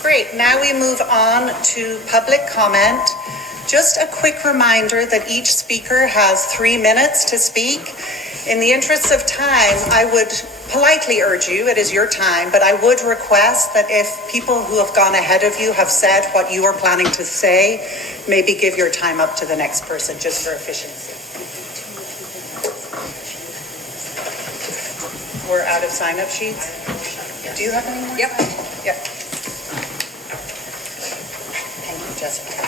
Great. Now we move on to public comment. Just a quick reminder that each speaker has 3 minutes to speak. In the interest of time, I would politely urge you, it is your time, but I would request that if people who have gone ahead of you have said what you are planning to say, maybe give your time up to the next person just for efficiency. We're out of sign-up sheets. Do you have any more? Yep. Yep. Thank you, Jessica.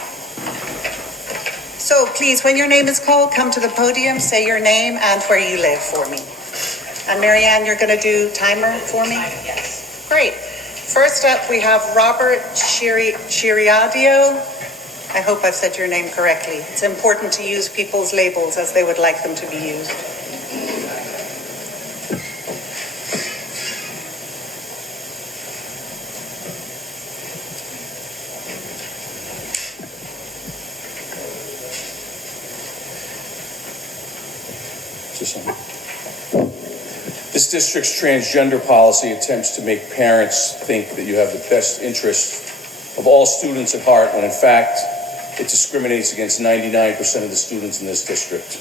So please, when your name is called, come to the podium, say your name and where you live for me. And Marianne, you're going to do timer for me? Yes. Great. First up, we have Robert Chiriadio. I hope I've said your name correctly. It's important to use people's labels as they would like them to be used. This district's transgender policy attempts to make parents think that you have the best interest of all students at heart, when in fact it discriminates against 99% of the students in this district,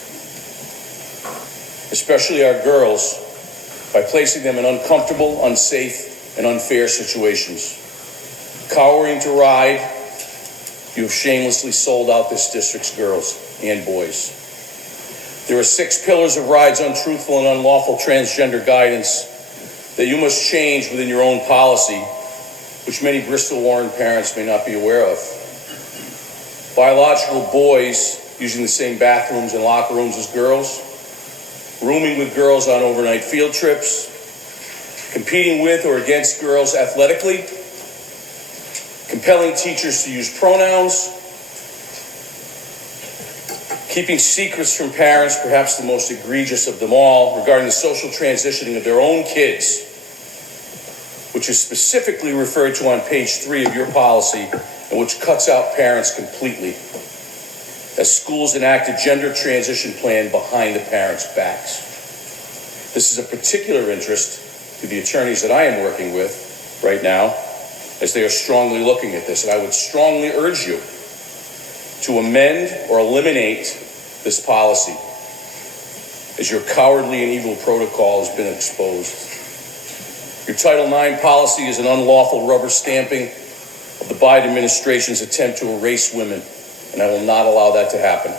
especially our girls, by placing them in uncomfortable, unsafe, and unfair situations. Cowering to ride, you have shamelessly sold out this district's girls and boys. There are 6 pillars of RIDE's untruthful and unlawful transgender guidance that you must change within your own policy, which many Bristol Warren parents may not be aware of. Biological boys using the same bathrooms and locker rooms as girls, rooming with girls on overnight field trips, competing with or against girls athletically, compelling teachers to use pronouns, keeping secrets from parents, perhaps the most egregious of them all, regarding the social transitioning of their own kids, which is specifically referred to on page 3 of your policy and which cuts out parents completely, as schools enact a gender transition plan behind the parents' backs. This is a particular interest to the attorneys that I am working with right now, as they are strongly looking at this, and I would strongly urge you to amend or eliminate this policy, as your cowardly and evil protocol has been exposed. Your Title IX policy is an unlawful rubber stamping of the Biden administration's attempt to erase women, and I will not allow that to happen.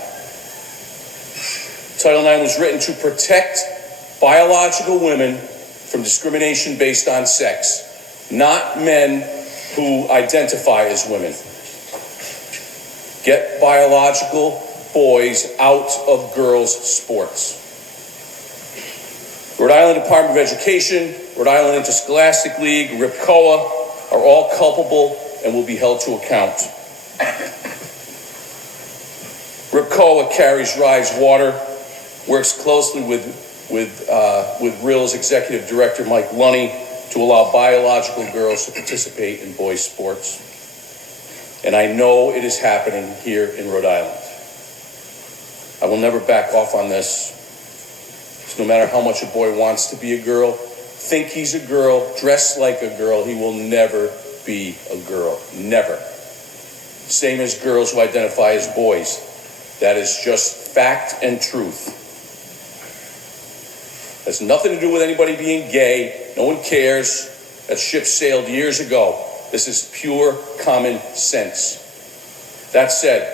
Title IX was written to protect biological women from discrimination based on sex, not men who identify as women. Get biological boys out of girls' sports. Rhode Island Department of Education, Rhode Island Interscholastic League, RIPCOA are all culpable and will be held to account. RIPCOA carries Rise Water, works closely with RIL's Executive Director Mike Lunny to allow biological girls to participate in boys' sports. And I know it is happening here in Rhode Island. I will never back off on this. So no matter how much a boy wants to be a girl, think he's a girl, dress like a girl, he will never be a girl. Never. Same as girls who identify as boys. That is just fact and truth. Has nothing to do with anybody being gay. No one cares. That ship sailed years ago. This is pure common sense. That said,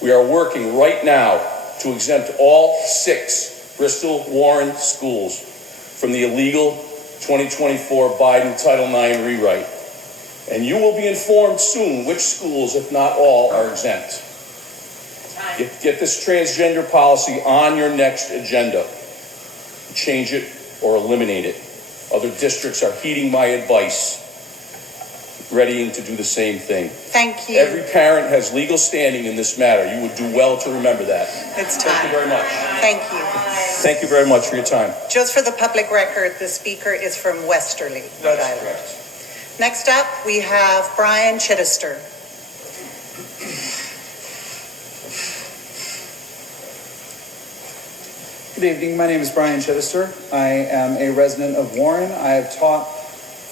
we are working right now to exempt all 6 Bristol Warren schools from the illegal 2024 Biden Title IX rewrite. And you will be informed soon which schools, if not all, are exempt. Get this transgender policy on your next agenda. Change it or eliminate it. Other districts are heeding my advice, readying to do the same thing. Thank you. Every parent has legal standing in this matter. You would do well to remember that. It's time. Thank you very much. Thank you. Thank you very much for your time. Just for the public record, the speaker is from Westerly, Rhode Island. Correct. Next up, we have Brian Chittister. Good evening. My name is Brian Chittister. I am a resident of Warren. I have taught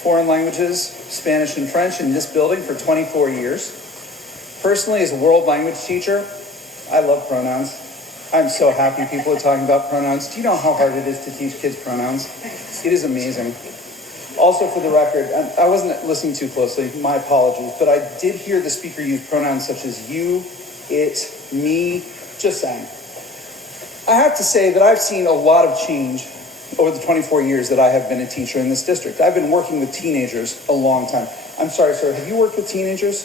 foreign languages, Spanish and French, in this building for 24 years. Personally, as a world language teacher, I love pronouns. I'm so happy people are talking about pronouns. Do you know how hard it is to teach kids pronouns? It is amazing. Also, for the record, I wasn't listening too closely, my apologies, but I did hear the speaker use pronouns such as you, it, me, just saying. I have to say that I've seen a lot of change over the 24 years that I have been a teacher in this district. I've been working with teenagers a long time. I'm sorry, sir, have you worked with teenagers?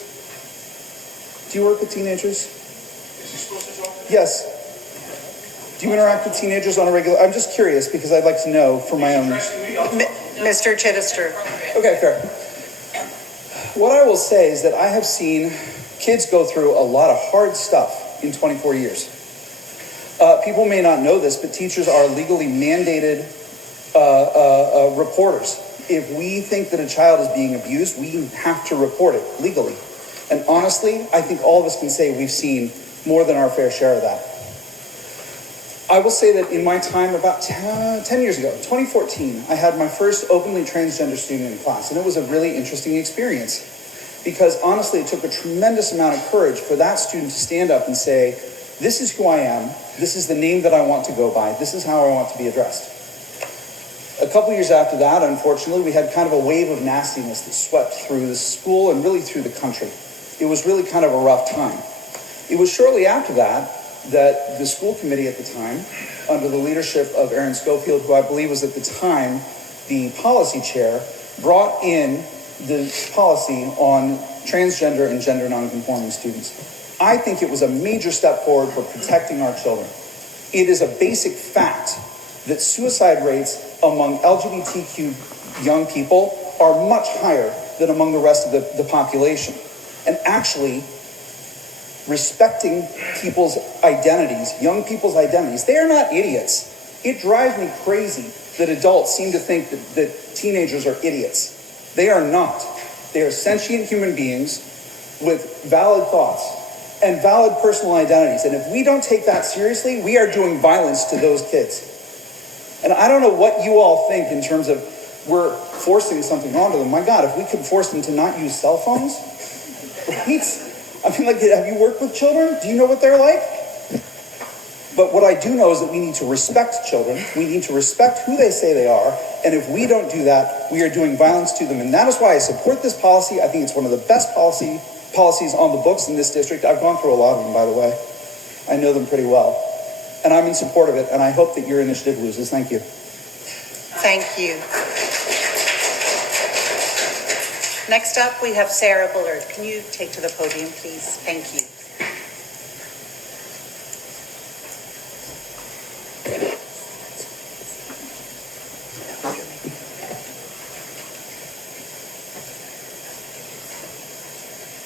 Do you work with teenagers? Is he supposed to talk? Yes. Do you interact with teenagers on a regular? I'm just curious because I'd like to know for my own. Mr. Chittister. Okay, fair. What I will say is that I have seen kids go through a lot of hard stuff in 24 years. People may not know this, but teachers are legally mandated reporters. If we think that a child is being abused, we have to report it legally. And honestly, I think all of us can say we've seen more than our fair share of that. I will say that in my time about 10 years ago, 2014, I had my first openly transgender student in class, and it was a really interesting experience because honestly, it took a tremendous amount of courage for that student to stand up and say, this is who I am, this is the name that I want to go by, this is how I want to be addressed. A couple years after that, unfortunately, we had kind of a wave of nastiness that swept through the school and really through the country. It was really kind of a rough time. It was shortly after that the school committee at the time, under the leadership of Aaron Schofield, who I believe was at the time the policy chair, brought in the policy on transgender and gender nonconforming students. I think it was a major step forward for protecting our children. It is a basic fact that suicide rates among LGBTQ young people are much higher than among the rest of the population. And actually, respecting people's identities, young people's identities. They are not idiots. It drives me crazy that adults seem to think that teenagers are idiots. They are not. They are sentient human beings with valid thoughts and valid personal identities. And if we don't take that seriously, we are doing violence to those kids. And I don't know what you all think in terms of we're forcing something onto them. My God, if we could force them to not use cell phones, right? I mean, like, have you worked with children? Do you know what they're like? But what I do know is that we need to respect children. We need to respect who they say they are. And if we don't do that, we are doing violence to them. And that is why I support this policy. I think it's one of the best policies on the books in this district. I've gone through a lot of them, by the way. I know them pretty well. And I'm in support of it. And I hope that your initiative loses. Thank you. Thank you. Next up, we have Sarah Bullard. Can you take to the podium, please? Thank you.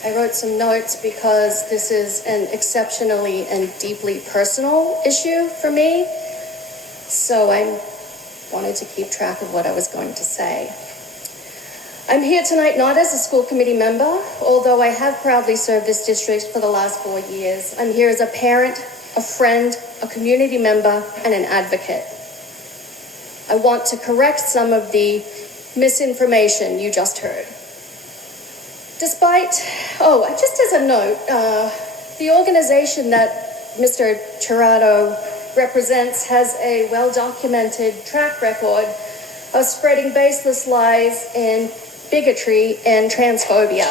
I wrote some notes because this is an exceptionally and deeply personal issue for me. So I wanted to keep track of what I was going to say. I'm here tonight not as a school committee member, although I have proudly served this district for the last 4 years. I'm here as a parent, a friend, a community member, and an advocate. I want to correct some of the misinformation you just heard. Just as a note, the organization that Mr. Tirado represents has a well-documented track record of spreading baseless lies and bigotry and transphobia.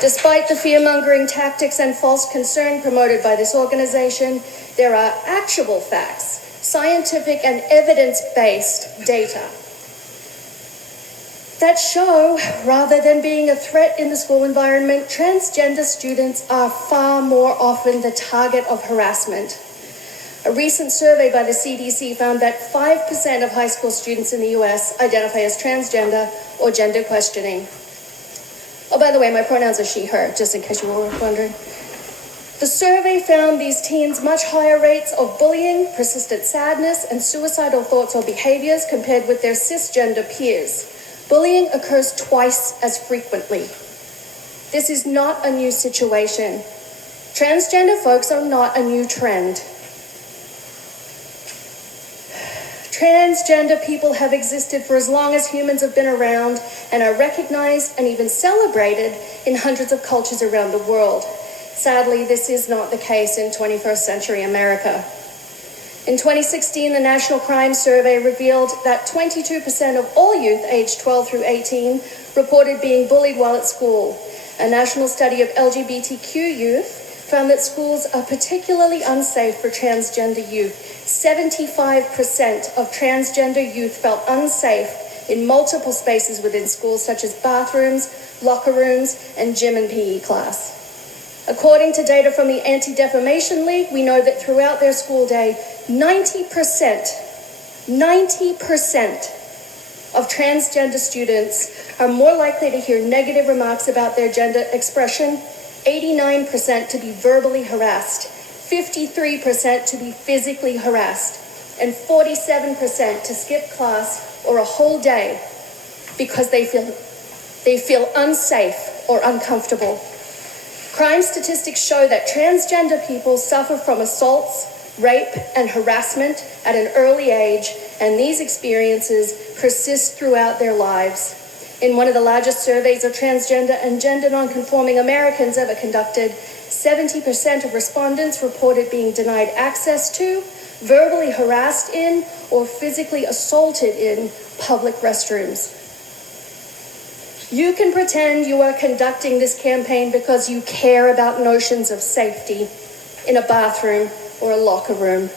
Despite the fear-mongering tactics and false concern promoted by this organization, there are actual facts, scientific and evidence-based data that show, rather than being a threat in the school environment, transgender students are far more often the target of harassment. A recent survey by the CDC found that 5% of high school students in the US identify as transgender or gender questioning. Oh, by the way, my pronouns are she, her, just in case you were wondering. The survey found these teens much higher rates of bullying, persistent sadness, and suicidal thoughts or behaviors compared with their cisgender peers. Bullying occurs twice as frequently. This is not a new situation. Transgender folks are not a new trend. Transgender people have existed for as long as humans have been around and are recognized and even celebrated in hundreds of cultures around the world. Sadly, this is not the case in 21st century America. In 2016, the National Crime Survey revealed that 22% of all youth aged 12 through 18 reported being bullied while at school. A national study of LGBTQ youth found that schools are particularly unsafe for transgender youth. 75% of transgender youth felt unsafe in multiple spaces within schools, such as bathrooms, locker rooms, and gym and PE class. According to data from the Anti-Defamation League, we know that throughout their school day, 90% of transgender students are more likely to hear negative remarks about their gender expression, 89% to be verbally harassed, 53% to be physically harassed, and 47% to skip class or a whole day because they feel unsafe or uncomfortable. Crime statistics show that transgender people suffer from assaults, rape, and harassment at an early age, and these experiences persist throughout their lives. In one of the largest surveys of transgender and gender non-conforming Americans ever conducted, 70% of respondents reported being denied access to, verbally harassed in, or physically assaulted in public restrooms. You can pretend you are conducting this campaign because you care about notions of safety in a bathroom or a locker room.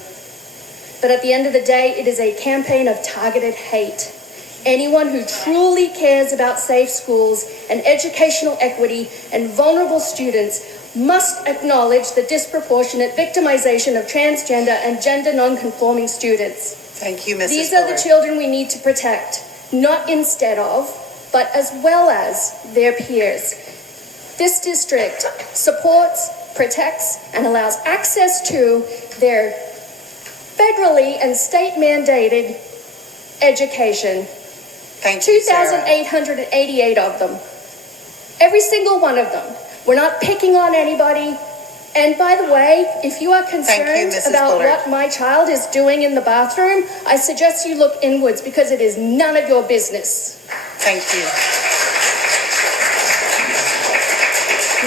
But at the end of the day, it is a campaign of targeted hate. Anyone who truly cares about safe schools and educational equity and vulnerable students must acknowledge the disproportionate victimization of transgender and gender non-conforming students. Thank you, Mrs. These are the children we need to protect, not instead of, but as well as their peers. This district supports, protects, and allows access to their federally and state-mandated education. Thank you, Sarah. 2,888 of them. Every single one of them. We're not picking on anybody. And by the way, if you are concerned about what my child is doing in the bathroom, I suggest you look inwards because it is none of your business. Thank you.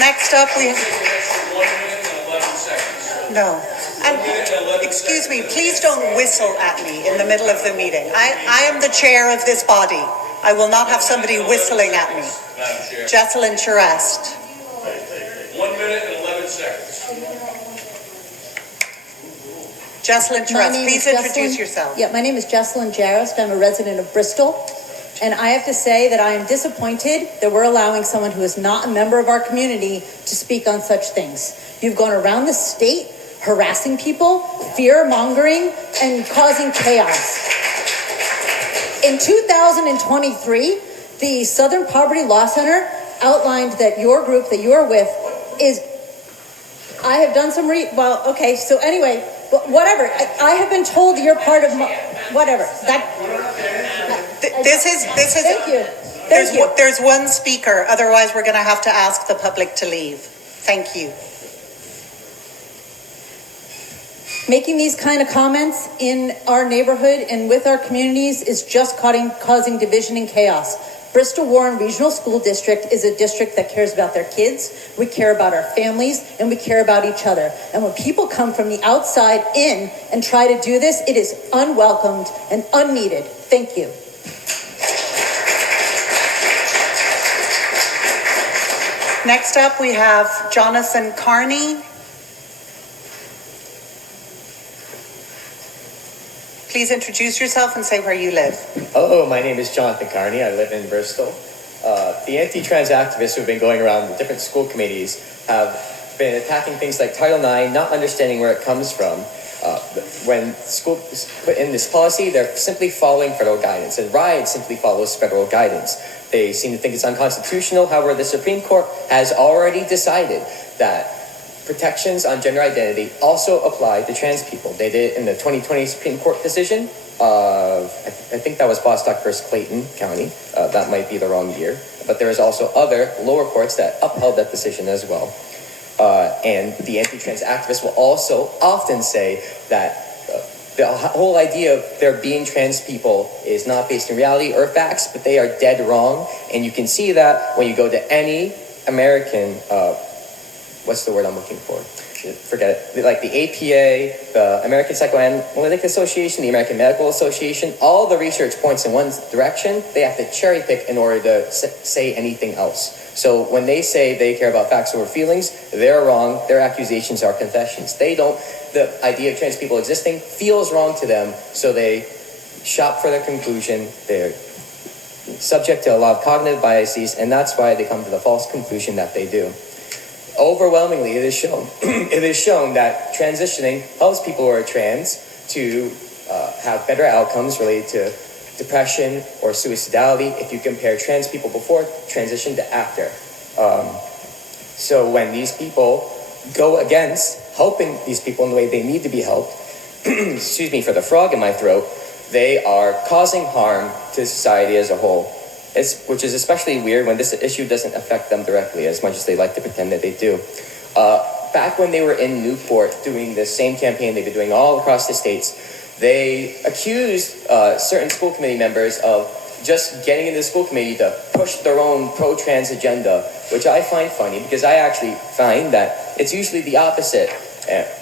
Next up, we... 1 minute and 11 seconds. No. And excuse me, please don't whistle at me in the middle of the meeting. I am the chair of this body. I will not have somebody whistling at me. Madam Chair. Jesselyn Charest. 1 minute and 11 seconds. Jesselyn Charest, please introduce yourself. Yeah, my name is Jesselyn Jarest. I'm a resident of Bristol. And I have to say that I am disappointed that we're allowing someone who is not a member of our community to speak on such things. You've gone around the state harassing people, fear-mongering, and causing chaos. In 2023, the Southern Poverty Law Center outlined that your group that you're with is... I have done some okay, so anyway, whatever. I have been told you're part of whatever. This is. Thank you. Thank you. There's one speaker. Otherwise, we're going to have to ask the public to leave. Thank you. Making these kind of comments in our neighborhood and with our communities is just causing division and chaos. Bristol Warren Regional School District is a district that cares about their kids, we care about our families, and we care about each other. And when people come from the outside in and try to do this, it is unwelcomed and unneeded. Thank you. Next up, we have Jonathan Carney. Please introduce yourself and say where you live. Hello, my name is Jonathan Carney. I live in Bristol. The anti-trans activists who have been going around the different school committees have been attacking things like Title IX, not understanding where it comes from. When schools put in this policy, they're simply following federal guidance, and RIDE simply follows federal guidance. They seem to think it's unconstitutional. However, the Supreme Court has already decided that protections on gender identity also apply to trans people. They did it in the 2020 Supreme Court decision of, I think that was Bostock versus Clayton County. That might be the wrong year. But there is also other lower courts that upheld that decision as well. And the anti-trans activists will also often say that the whole idea of there being trans people is not based in reality or facts, but they are dead wrong. And you can see that when you go to any American, what's the word I'm looking for? Forget it. Like the APA, the American Psychoanalytic Association, the American Medical Association, all the research points in one direction. They have to cherry pick in order to say anything else. So when they say they care about facts over feelings, they're wrong. Their accusations are confessions. The idea of trans people existing feels wrong to them, so they shop for the conclusion. They're subject to a lot of cognitive biases, and that's why they come to the false conclusion that they do. Overwhelmingly, it is shown that transitioning helps people who are trans to have better outcomes related to depression or suicidality if you compare trans people before transition to after. So when these people go against helping these people in the way they need to be helped, excuse me for the frog in my throat, they are causing harm to society as a whole. Which is especially weird when this issue doesn't affect them directly as much as they like to pretend that they do. Back when they were in Newport doing the same campaign they've been doing all across the states, they accused certain school committee members of just getting into the school committee to push their own pro-trans agenda, which I find funny because I actually find that it's usually the opposite.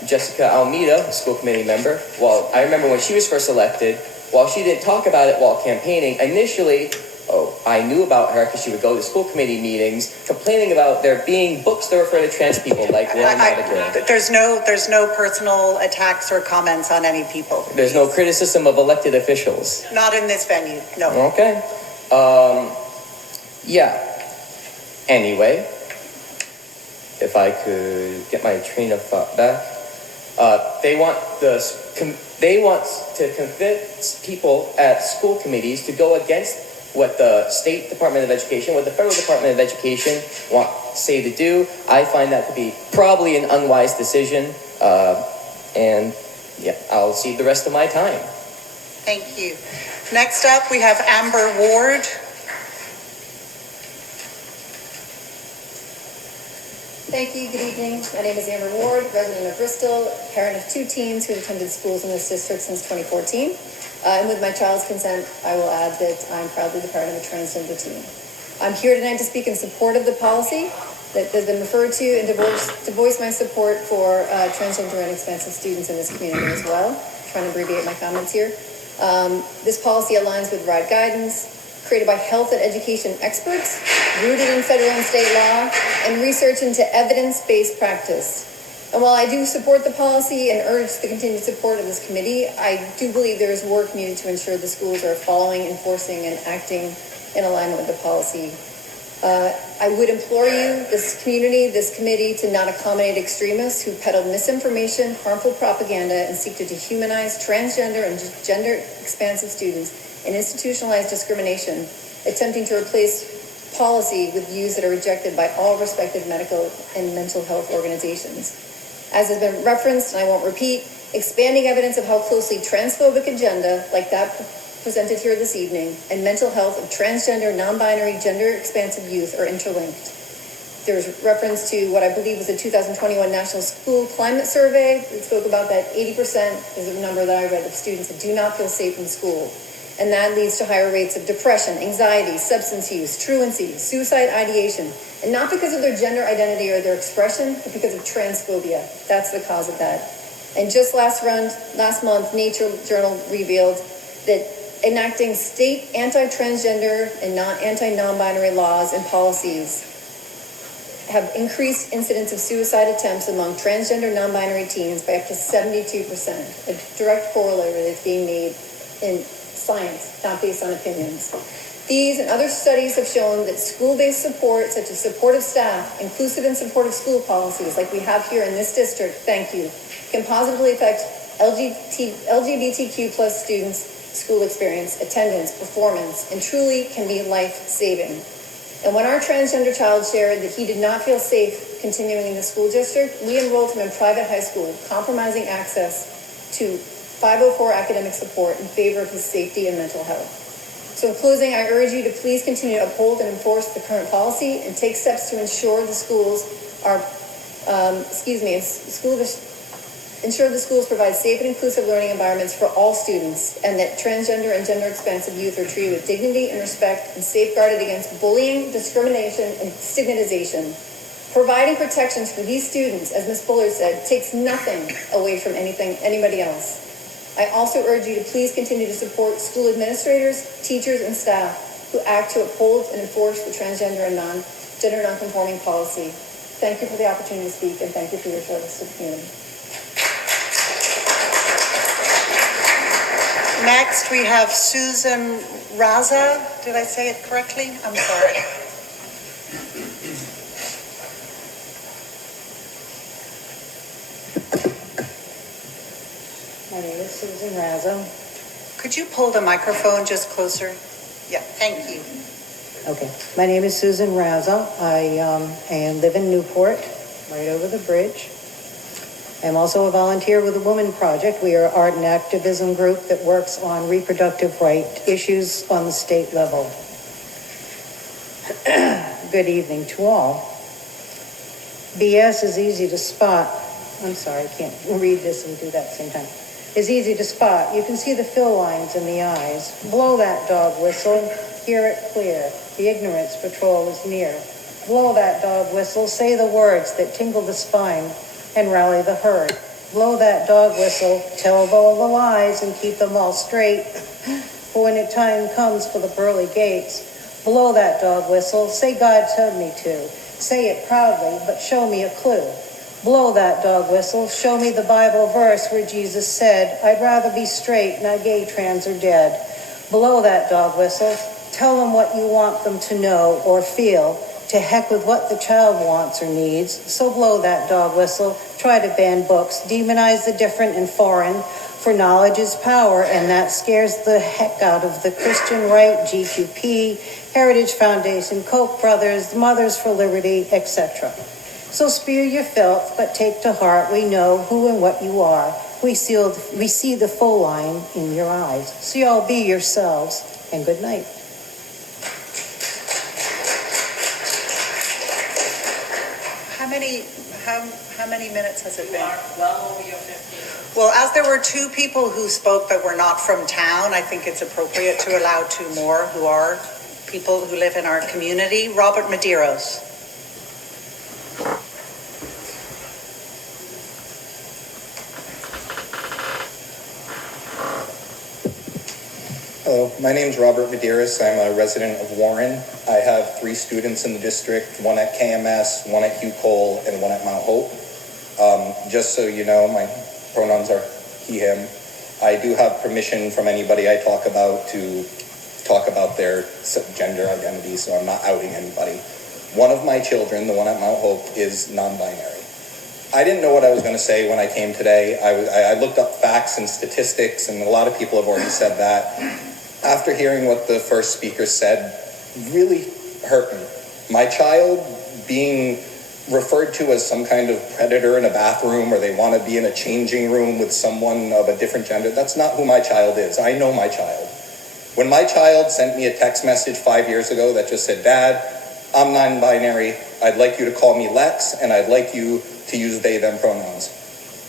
Jessica Almeida, a school committee member, well, I remember when she was first elected, while she didn't talk about it while campaigning, initially, I knew about her because she would go to school committee meetings complaining about there being books that refer to trans people, like There's no personal attacks or comments on any people. There's no criticism of elected officials. Not in this venue, no. Okay. Yeah. Anyway, if I could get my train of thought back, they want to convince people at school committees to go against what the State Department of Education, what the Federal Department of Education say to do. I find that to be probably an unwise decision. And yeah, I'll cede the rest of my time. Thank you. Next up, we have Amber Ward. Thank you. Good evening. My name is Amber Ward, resident of Bristol, parent of 2 teens who have attended schools in this district since 2014. And with my child's consent, I will add that I'm proudly the parent of a transgender teen. I'm here tonight to speak in support of the policy that has been referred to and to voice my support for transgender and expansive students in this community as well. I'm trying to abbreviate my comments here. This policy aligns with RIDE guidance created by health and education experts, rooted in federal and state law, and research into evidence-based practice. And while I do support the policy and urge the continued support of this committee, I do believe there is work needed to ensure the schools are following, enforcing, and acting in alignment with the policy. I would implore you, this community, this committee, to not accommodate extremists who peddle misinformation, harmful propaganda, and seek to dehumanize transgender and gender-expansive students and institutionalized discrimination, attempting to replace policy with views that are rejected by all respected medical and mental health organizations. As has been referenced, and I won't repeat, expanding evidence of how closely transphobic agenda, like that presented here this evening, and mental health of transgender, non-binary, gender-expansive youth are interlinked. There's reference to what I believe was the 2021 National School Climate Survey that spoke about that 80% is a number that I read of students that do not feel safe in school. And that leads to higher rates of depression, anxiety, substance use, truancy, suicide ideation, and not because of their gender identity or their expression, but because of transphobia. That's the cause of that. And just last month, Nature Journal revealed that enacting state anti-transgender and anti-non-binary laws and policies have increased incidence of suicide attempts among transgender non-binary teens by up to 72%, a direct corollary that's being made in science, not based on opinions. These and other studies have shown that school-based support, such as supportive staff, inclusive and supportive school policies, like we have here in this district, thank you, can positively affect LGBTQ plus students' school experience, attendance, performance, and truly can be life-saving. And when our transgender child shared that he did not feel safe continuing in the school district, we enrolled him in private high school, compromising access to 504 academic support in favor of his safety and mental health. So in closing, I urge you to please continue to uphold and enforce the current policy and take steps to ensure the schools are, ensure the schools provide safe and inclusive learning environments for all students, and that transgender and gender-expansive youth are treated with dignity and respect and safeguarded against bullying, discrimination, and stigmatization. Providing protections for these students, as Ms. Bullard said, takes nothing away from anybody else. I also urge you to please continue to support school administrators, teachers, and staff who act to uphold and enforce the transgender and gender nonconforming policy. Thank you for the opportunity to speak, and thank you for your service to the community. Next, we have Susan Raza. Did I say it correctly? I'm sorry. My name is Susan Razzo. Could you pull the microphone just closer? Yeah, thank you. Okay. My name is Susan Razzo. I live in Newport, right over the bridge. I'm also a volunteer with the Women Project. We are an art and activism group that works on reproductive right issues on the state level. Good evening to all. BS is easy to spot. I'm sorry, I can't read this and do that at the same time. Is easy to spot. You can see the fill lines in the eyes. Blow that dog whistle. Hear it clear. The ignorance patrol is near. Blow that dog whistle. Say the words that tingle the spine and rally the herd. Blow that dog whistle. Tell all the lies and keep them all straight. For when the time comes for the pearly gates, blow that dog whistle. Say God told me to. Say it proudly, but show me a clue. Blow that dog whistle. Show me the Bible verse where Jesus said, I'd rather be straight, not gay, trans, or dead. Blow that dog whistle. Tell them what you want them to know or feel. To heck with what the child wants or needs. So blow that dog whistle. Try to ban books. Demonize the different and foreign. For knowledge is power, and that scares the heck out of the Christian right, GQP, Heritage Foundation, Koch brothers, Mothers for Liberty, etc. So spew your filth, but take to heart we know who and what you are. We see the full line in your eyes. So y'all be yourselves, and good night. How many minutes has it been? Well over your 15. Well, as there were two people who spoke that were not from town, I think it's appropriate to allow two more who are people who live in our community. Robert Medeiros. Hello, my name is Robert Medeiros. I'm a resident of Warren. I have 3 students in the district, one at KMS, one at Hugh Cole, and one at Mount Hope. Just so you know, my pronouns are he, him. I do have permission from anybody I talk about to talk about their gender identity, so I'm not outing anybody. One of my children, the one at Mount Hope, is non-binary. I didn't know what I was going to say when I came today. I looked up facts and statistics, and a lot of people have already said that. After hearing what the first speaker said, really hurt me. My child being referred to as some kind of predator in a bathroom, or they want to be in a changing room with someone of a different gender, that's not who my child is. I know my child. When my child sent me a text message 5 years ago that just said, Dad, I'm non-binary, I'd like you to call me Lex, and I'd like you to use they, them pronouns.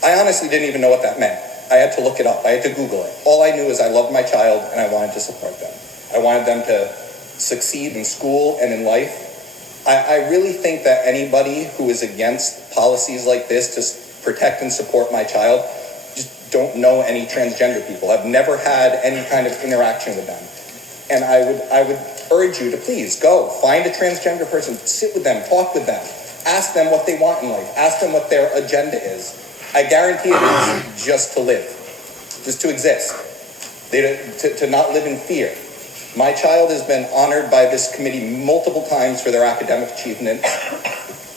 I honestly didn't even know what that meant. I had to look it up. I had to Google it. All I knew is I loved my child and I wanted to support them. I wanted them to succeed in school and in life. I really think that anybody who is against policies like this to protect and support my child just don't know any transgender people. I've never had any kind of interaction with them. And I would urge you to please go find a transgender person, sit with them, talk with them, ask them what they want in life, ask them what their agenda is. I guarantee it is just to live, just to exist, to not live in fear. My child has been honored by this committee multiple times for their academic achievement.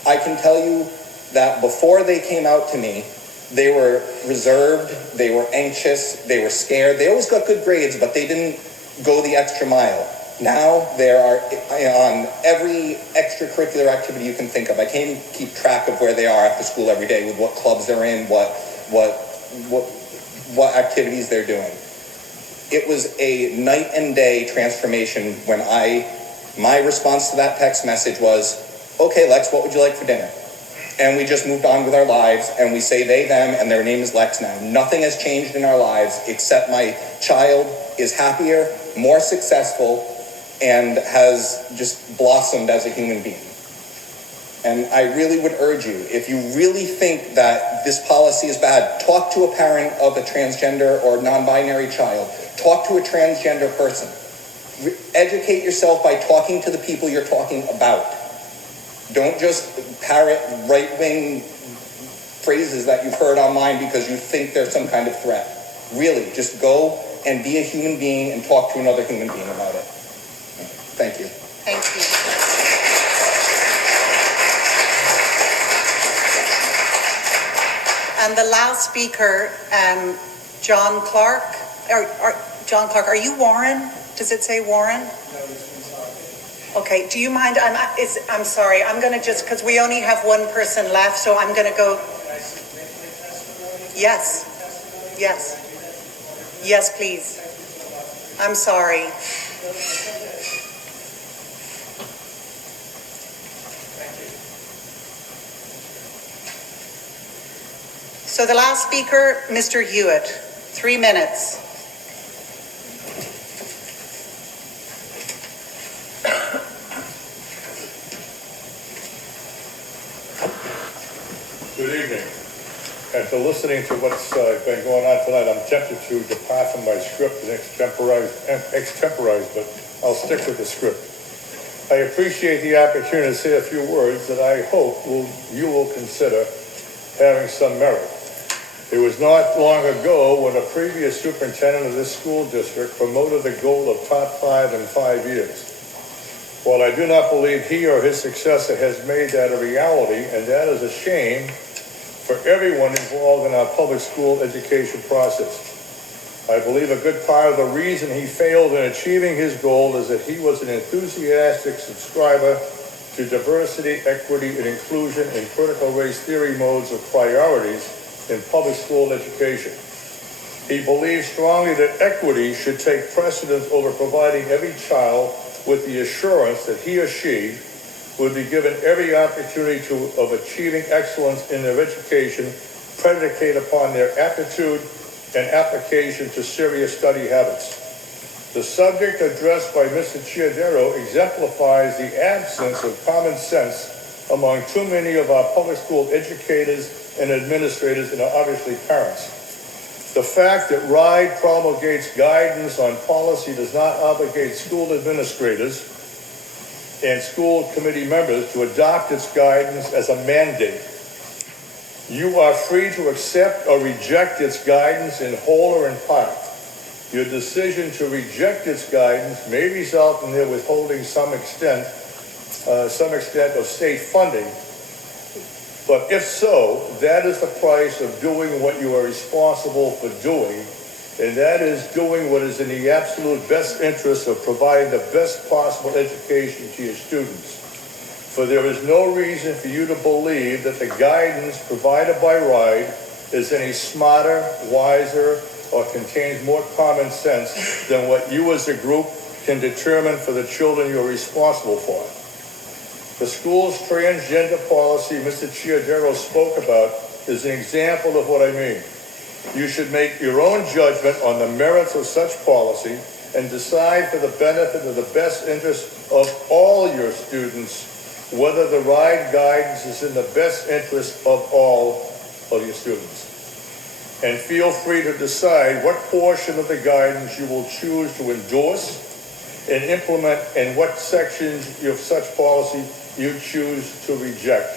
I can tell you that before they came out to me, they were reserved, they were anxious, they were scared. They always got good grades, but they didn't go the extra mile. Now they are on every extracurricular activity you can think of. I can't even keep track of where they are after school every day, with what clubs they're in, what activities they're doing. It was a night and day transformation when my response to that text message was, okay, Lex, what would you like for dinner? and we just moved on with our lives, and we say they, them, and their name is Lex now. Nothing has changed in our lives except my child is happier, more successful, and has just blossomed as a human being. And I really would urge you, if you really think that this policy is bad, talk to a parent of a transgender or non-binary child. Talk to a transgender person. Educate yourself by talking to the people you're talking about. Don't just parrot right-wing phrases that you've heard online because you think they're some kind of threat. Really, just go and be a human being and talk to another human being about it. Thank you. Thank you. And the last speaker, John Clark. John Clark, are you Warren? Does it say Warren? Okay, do you mind, I'm sorry, I'm going to just, because we only have one person left, so I'm going to go. Yes, please. I'm sorry. So the last speaker, Mr. Hewitt, 3 minutes. Good evening. After listening to what's been going on tonight, I'm tempted to depart from my script and extemporize, but I'll stick with the script. I appreciate the opportunity to say a few words that I hope you will consider having some merit. It was not long ago when a previous superintendent of this school district promoted the goal of top 5 in 5 years. While I do not believe he or his successor has made that a reality, and that is a shame for everyone involved in our public school education process. I believe a good part of the reason he failed in achieving his goal is that he was an enthusiastic subscriber to diversity, equity, and inclusion in critical race theory modes of priorities in public school education. He believes strongly that equity should take precedence over providing every child with the assurance that he or she would be given every opportunity of achieving excellence in their education predicated upon their aptitude and application to serious study habits. The subject addressed by Mr. Chiodero exemplifies the absence of common sense among too many of our public school educators and administrators, and obviously parents. The fact that RIDE promulgates guidance on policy does not obligate school administrators and school committee members to adopt its guidance as a mandate. You are free to accept or reject its guidance in whole or in part. Your decision to reject its guidance may result in their withholding some extent of state funding. But if so, that is the price of doing what you are responsible for doing, and that is doing what is in the absolute best interest of providing the best possible education to your students. For there is no reason for you to believe that the guidance provided by RIDE is any smarter, wiser, or contains more common sense than what you as a group can determine for the children you are responsible for. The school's transgender policy Mr. Chiodero spoke about is an example of what I mean. You should make your own judgment on the merits of such policy and decide for the benefit of the best interest of all your students whether the RIDE guidance is in the best interest of all of your students. And feel free to decide what portion of the guidance you will choose to endorse and implement and what sections of such policy you choose to reject.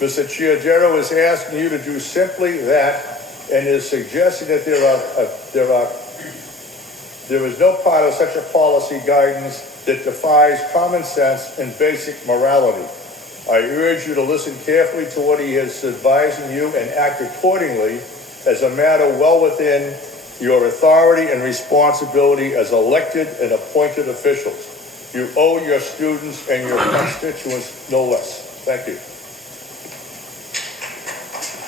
Mr. Chiodero is asking you to do simply that and is suggesting that there is no part of such a policy guidance that defies common sense and basic morality. I urge you to listen carefully to what he is advising you and act accordingly as a matter well within your authority and responsibility as elected and appointed officials. You owe your students and your constituents no less. Thank you.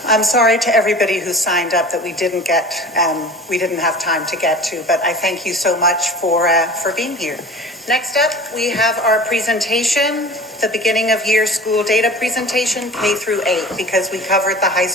I'm sorry to everybody who signed up that we didn't have time to get to, but I thank you so much for being here. Next up, we have our presentation, the beginning of year school data presentation, K through 8, because we covered the high